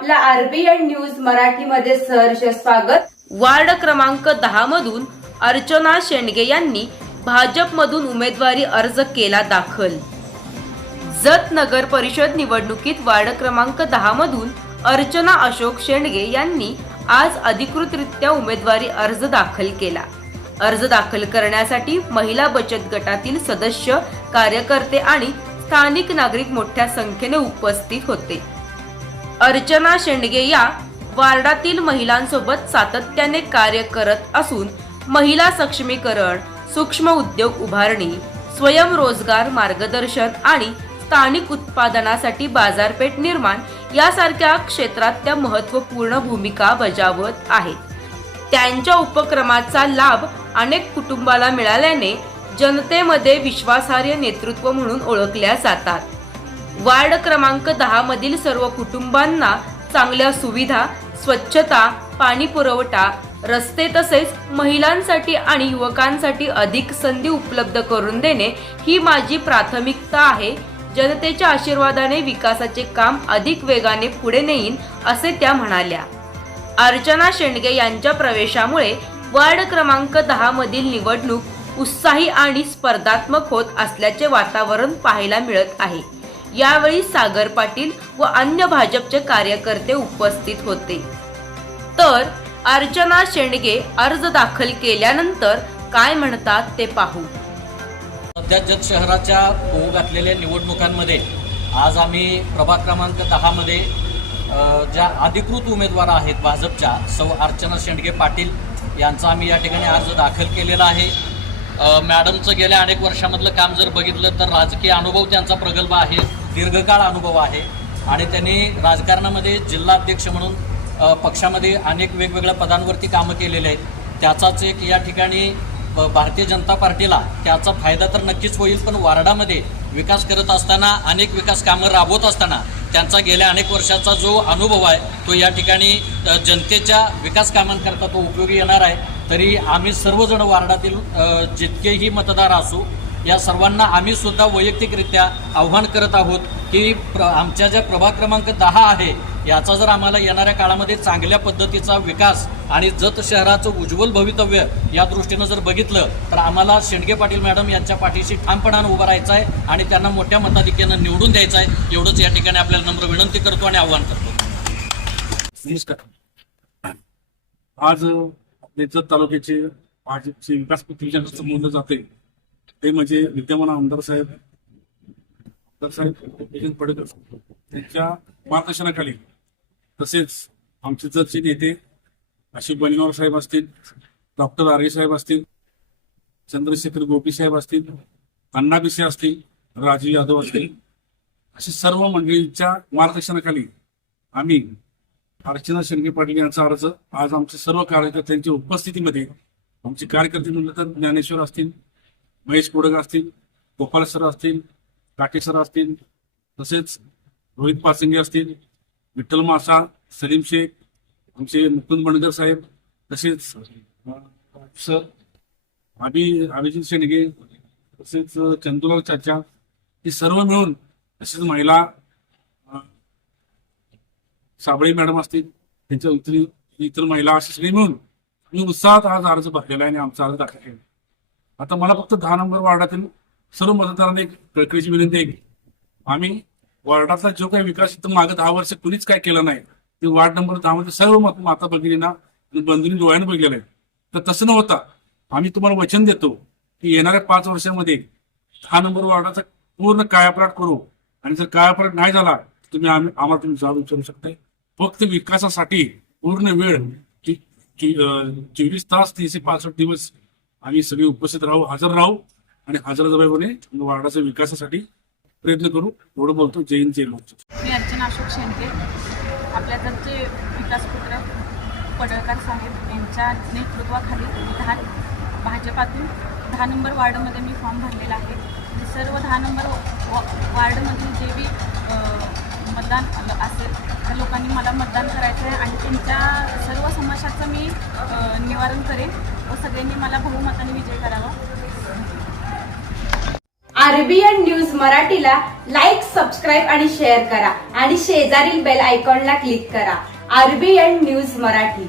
नमस्कार आपल्या RBN news मराठीमध्ये सहर्ष स्वागत. वार्ड क्रमांक दहा मधून अर्चना शेंडगे यांनी भाजपमधून उमेदवारी अर्ज केला दाखल. जत नगर परिषद निवडणुकीत वार्ड क्रमांक दहा मधून अर्चना अशोक शेंडगे यांनी आज अधिकृतरित्या उमेदवारी अर्ज दाखल केला. अर्ज दाखल करण्यासाठी महिला बचत गटातील सदस्य कार्यकर्ते आणि स्थानिक नागरिक मोठ्या संख्येने उपस्थित होते. अर्चना शेंडगे या वार्डातील महिलांसोबत सातत्याने कार्य करत असून महिला सक्षमीकरण सूक्ष्म उद्योग उभारणी स्वयंरोजगार मार्गदर्शन आणि स्थानिक उत्पादनासाठी बाजारपेठ निर्माण यासारख्या क्षेत्रात त्या महत्त्वपूर्ण भूमिका बजावत आहेत. त्यांच्या उपक्रमाचा लाभ अनेक कुटुंबाला मिळाल्याने जनतेमध्ये विश्वासार्ह नेतृत्व म्हणून ओळखल्या जातात. वार्ड क्रमांक दहा मधील सर्व कुटुंबांना चांगल्या सुविधा स्वच्छता पाणी पुरवठा रस्ते तसेच महिलांसाठी आणि युवकांसाठी अधिक संधी उपलब्ध करून देणे ही माझी प्राथमिकता आहे. जनतेच्या आशीर्वादाने विकासाचे काम अधिक वेगाने पुढे नेईन असे त्या म्हणाल्या. अर्चना शेंडगे यांच्या प्रवेशामुळे वार्ड क्रमांक दहा मधील निवडणूक उत्साही आणि स्पर्धात्मक होत असल्याचे वातावरण पाहायला मिळत आहे. यावेळी सागर पाटील व अन्य भाजपचे कार्यकर्ते उपस्थित होते. तर अर्चना शेंडगे अर्ज दाखल केल्यानंतर काय म्हणतात ते पाहू. सध्या जत शहराच्या होऊ घातलेल्या निवडणुकांमध्ये आज आम्ही प्रभाग क्रमांक दहामध्ये ज्या अधिकृत उमेदवार आहेत भाजपच्या सौ अर्चना शेंडगे पाटील यांचा आम्ही या ठिकाणी अर्ज दाखल केलेला आहे. मॅडमचं गेल्या अनेक वर्षामधलं काम जर बघितलं तर राजकीय अनुभव त्यांचा प्रगल्भ आहे. दीर्घकाळ अनुभव आहे आणि त्यांनी राजकारणामध्ये जिल्हाध्यक्ष म्हणून पक्षामध्ये अनेक वेगवेगळ्या पदांवरती कामं केलेले आहेत. त्याचाच एक या ठिकाणी भारतीय जनता पार्टीला त्याचा फायदा तर नक्कीच होईल पण वार्डामध्ये विकास करत असताना अनेक विकास कामं राबवत असताना त्यांचा गेल्या अनेक वर्षाचा जो अनुभव आहे तो या ठिकाणी जनतेच्या विकास कामांकरता तो उपयोगी येणार आहे. तरी आम्ही सर्वजण वार्डातील जितकेही मतदार असू या सर्वांना आम्ही सुद्धा वैयक्तिकरित्या आव्हान करत आहोत की प्र आमच्या ज्या प्रभाग क्रमांक दहा आहे याचा जर आम्हाला येणाऱ्या काळामध्ये चांगल्या पद्धतीचा विकास आणि जत शहराचं उज्ज्वल भवितव्य या दृष्टीनं जर बघितलं तर आम्हाला शेंडगे पाटील मॅडम यांच्या पाठीशी ठामपणानं उभं राहायचं आहे आणि त्यांना मोठ्या मताधिक्यानं निवडून द्यायचं आहे. एवढंच या ठिकाणी आपल्याला नम्र विनंती करतो आणि आव्हान करतो. नमस्कार. आज आपले जत तालुक्याचे भाजपचे विकास पत्रिका कसं जाते ते म्हणजे विद्यमान आमदार साहेब आमदार साहेब पडकर त्यांच्या मार्गदर्शनाखाली तसेच आमचे जतचे नेते अशी बनिवार साहेब असतील डॉक्टर आर्य साहेब असतील चंद्रशेखर गोपी साहेब असतील अण्णा बिसे असतील राजीव यादव असतील अशी सर्व मंडळींच्या मार्गदर्शनाखाली आम्ही अर्चना शेंडगे पाटील यांचा अर्ज आज आमचे सर्व कार्यकर्त्यांच्या उपस्थितीमध्ये आमचे कार्यकर्ते म्हणलं तर ज्ञानेश्वर असतील महेश कोडग असतील गोपाल सर असतील काटे सर असतील तसेच रोहित पासिंगे असतील विठ्ठल मासा सलीम शेख आमचे मुकुंद बंडगर साहेब तसेच सर अभि अभिजित शेंडगे तसेच चंदुलाल चाचा हे सर्व मिळून तसेच महिला साबळी साबळे मॅडम असतील त्यांच्या इतर इतर महिला अशी सगळी मिळून मी उत्साहात आज अर्ज भरलेला आहे आणि आमचा अर्ज दाखल केला. आता मला फक्त दहा नंबर वार्डातील सर्व मतदारांना एक प्रक्रियेची विनंती आहे. आम्ही वार्डाचा जो काही विकास इथं मागे दहा वर्ष कुणीच काय केलं नाही ते वार्ड नंबर दहा मध्ये सर्व मत- माता भगिनींना बंधूंनी बंधुनी डोळ्यानं बघितलेलं आहे. तर तसं न होता आम्ही तुम्हाला वचन देतो की येणाऱ्या पाच वर्षामध्ये दहा नंबर वार्डाचा पूर्ण कायापराट करू. आणि जर कायापराट नाही झाला तर तुम्ही आम्ही आम्हाला तुम्ही जबाब विचारू शकताय. फक्त विकासासाठी पूर्ण वेळ चोवीस तास तीनशे पासष्ट दिवस आम्ही सगळे उपस्थित राहू हजर राहू आणि हजरजबाईपणे वार्डाच्या विकासासाठी प्रयत्न करू. एवढं बोलतो. जय हिंद जय लोकशाही. मी अर्चना अशोक शेंडके आपल्या घरचे विकासपुत्र पडळकर साहेब यांच्या नेतृत्वाखाली दहा भाजपातून दहा नंबर वार्डमध्ये मी फॉर्म भरलेला आहे. सर्व दहा नंबर वा- वार्डमधील जे बी मतदान असेल त्या लोकांनी मला मतदान करायचं आहे आणि त्यांच्या सर्व समस्याचं मी निवारण करेन. व सगळ्यांनी मला बहुमताने विजय करावा. आरबीएन न्यूज मराठीला लाईक सबस्क्राईब आणि शेअर करा. आणि शेजारील बेल आयकॉनला क्लिक करा. RBN news Marathi.